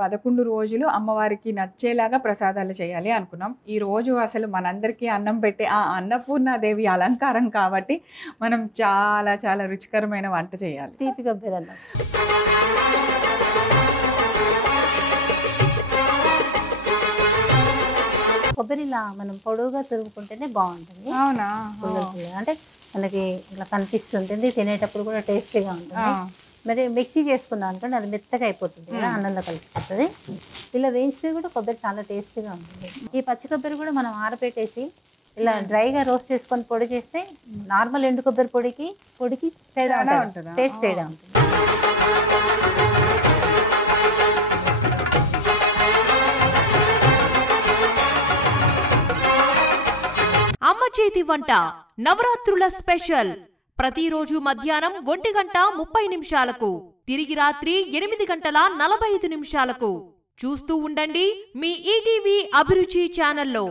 11 రోజులు అమ్మవారికి నచ్చేలాగా ప్రసాదాలు చేయాలి అనుకున్నాం. ఈ రోజు అసలు మనందరికీ అన్నం పెట్టే ఆ అన్నపూర్ణాదేవి అలంకారం కాబట్టి మనం చాలా చాలా రుచికరమైన వంట చేయాలి. తీపి కొబ్బరన్నం. కొబ్బరిలా మనం పొడవుగా తురుముకుంటేనే బాగుంటుంది. అవునా? అంటే మనకి ఇట్లా కనిపిస్తుంటుంది, తినేటప్పుడు కూడా టేస్టీగా ఉంటుంది. మరి మిక్సీ చేసుకున్నాం అనుకోండి, అది మెత్తగా అయిపోతుంది కదా, అన్నంలో కలిసిపోతుంది. ఇలా వేయించితే కూడా కొబ్బరి చాలా టేస్టీగా ఉంటుంది. ఈ పచ్చి కొబ్బరి కూడా మనం ఆరబెట్టేసి ఇలా డ్రైగా రోస్ట్ చేసుకొని పొడి చేస్తే నార్మల్ ఎండు కొబ్బరి పొడికి తేడా ఉంటుంది, టేస్ట్ తేడా ఉంటుంది. అమ్మ చేతి వంట నవరాత్రుల స్పెషల్ ప్రతిరోజు మధ్యాహ్నం 1:30 తిరిగి రాత్రి 8:45 చూస్తూ ఉండండి మీ ఈటీవీ అభిరుచి ఛానల్లో.